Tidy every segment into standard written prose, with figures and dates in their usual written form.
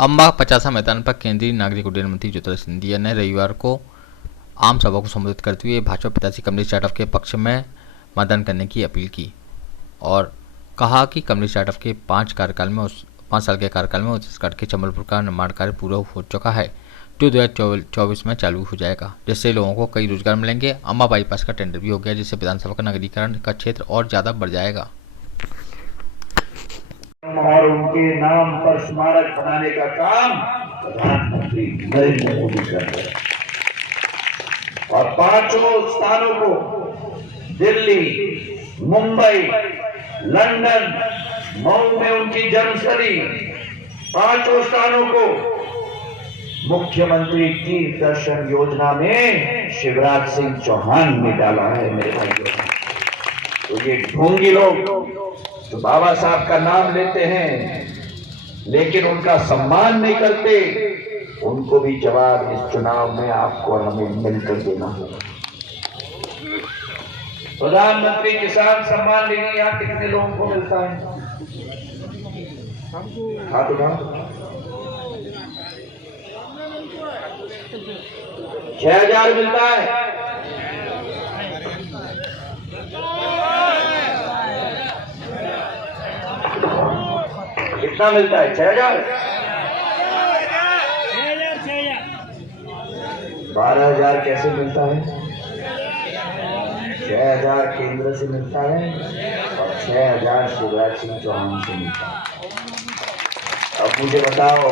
अम्बा पचासा मैदान पर केंद्रीय नागरिक उड्डयन मंत्री ज्योतिरादित्य सिंधिया ने रविवार को आम सभा को संबोधित करते हुए भाजपा प्रत्याशी कमलेश यादव के पक्ष में मतदान करने की अपील की और कहा कि कमलेश यादव के 5 साल के कार्यकाल में छत्तीसगढ़ के चंबलपुर का निर्माण कार्य पूरा हो चुका है, जो 2024 में चालू हो जाएगा, जिससे लोगों को कई रोजगार मिलेंगे। अम्बा बाईपास का टेंडर भी हो गया, जिससे विधानसभा का नगरीकरण का क्षेत्र और ज्यादा बढ़ जाएगा और उनके नाम पर स्मारक बनाने का काम प्रधानमंत्री नरेंद्र मोदी कर रहे हैं और 5 स्थानों को दिल्ली, मुंबई, लंदन, मऊ में उनकी जन्मस्थली, 5 स्थानों को मुख्यमंत्री तीर्थ दर्शन योजना में शिवराज सिंह चौहान ने डाला है। मेरे भाइयों, तो ये ढोंगी लोग तो बाबा साहब का नाम लेते हैं लेकिन उनका सम्मान नहीं करते, उनको भी जवाब इस चुनाव में आपको और हमें मिलकर देना होगा। प्रधानमंत्री किसान सम्मान निधि यहाँ कितने लोगों को मिलता है? हाथ उठाओ। 6,000 मिलता है। कितना मिलता है? 6,000। 12,000 कैसे मिलता है? 6,000 केंद्र से मिलता है और 6,000 शिवराज सिंह चौहान से मिलता है। अब मुझे बताओ,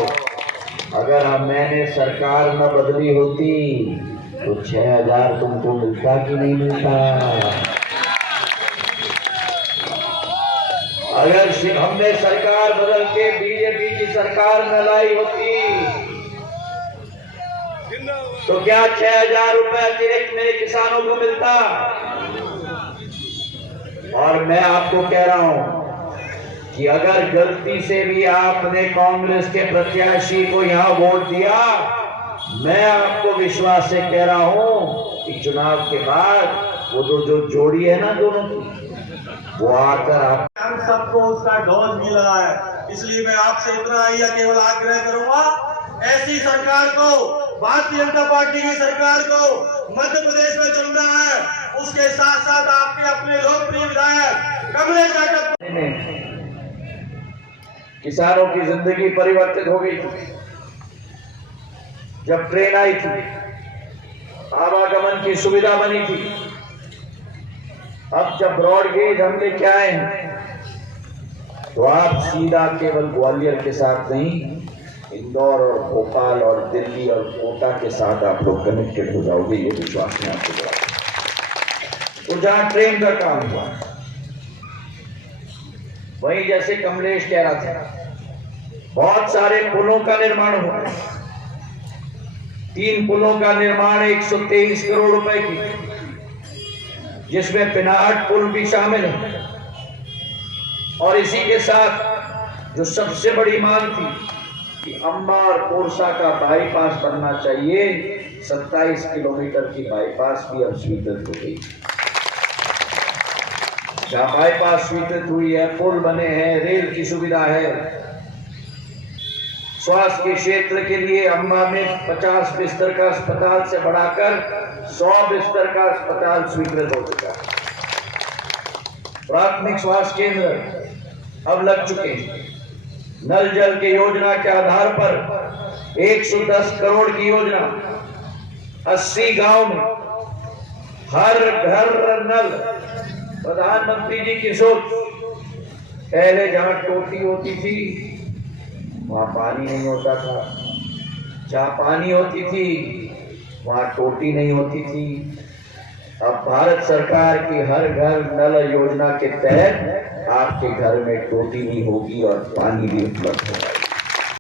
अगर मैंने सरकार न बदली होती तो 6,000 तुमको मिलता कि नहीं मिलता? अगर हमने सरकार बदल के बीजेपी की सरकार न लाई होती तो क्या 6,000 रुपए अतिरिक्त मेरे किसानों को मिलता? और मैं आपको कह रहा हूं कि अगर गलती से भी आपने कांग्रेस के प्रत्याशी को यहां वोट दिया, मैं आपको विश्वास से कह रहा हूं कि चुनाव के बाद वो जो जोड़ी है ना दोनों की, वो आकर आप हम सबको उसका डोज मिला है। इसलिए मैं आपसे इतना ही केवल आग्रह करूंगा, ऐसी सरकार को, भारतीय जनता पार्टी की सरकार को मध्य प्रदेश में चुनना है। उसके साथ साथ आपके अपने लोकप्रिय विधायक कमलेश यादव किसानों की जिंदगी परिवर्तित हो गई थी जब ट्रेन आई थी, आवागमन की सुविधा बनी थी। अब जब ब्रॉडगेज हम लेके आए हैं तो आप सीधा केवल ग्वालियर के साथ नहीं, इंदौर और भोपाल और दिल्ली और कोटा के साथ आप लोग कनेक्टेड हो जाओगे, ये विश्वास में आपको दिलाता हूं। तो जहां ट्रेन का काम हुआ, वहीं जैसे कमलेश कह रहा था, बहुत सारे पुलों का निर्माण हुआ। 3 पुलों का निर्माण 123 करोड़ रुपए की, जिसमें पिनाहट पुल भी शामिल है। और इसी के साथ जो सबसे बड़ी मांग थी कि अम्बा और कोरसा का बाईपास बनना चाहिए, 27 किलोमीटर की बाईपास भी अब स्वीकृत हो गई। जहां बाईपास स्वीकृत हुई है, पुल बने हैं, रेल की सुविधा है। स्वास्थ्य के क्षेत्र के लिए अम्बा में 50 बिस्तर का अस्पताल से बढ़ाकर 100 बिस्तर का अस्पताल स्वीकृत हो चुका है। प्राथमिक स्वास्थ्य केंद्र अब लग चुके हैं। नल जल की योजना के आधार पर 110 करोड़ की योजना, 80 गांव में हर घर नल। प्रधानमंत्री जी की सोच, पहले जहां टोटी होती थी वहां पानी नहीं होता था, जहां पानी होती थी वहां टोटी नहीं होती थी। अब भारत सरकार की हर घर नल योजना के तहत आपके घर में टोटी भी होगी और पानी भी उपलब्ध होगा।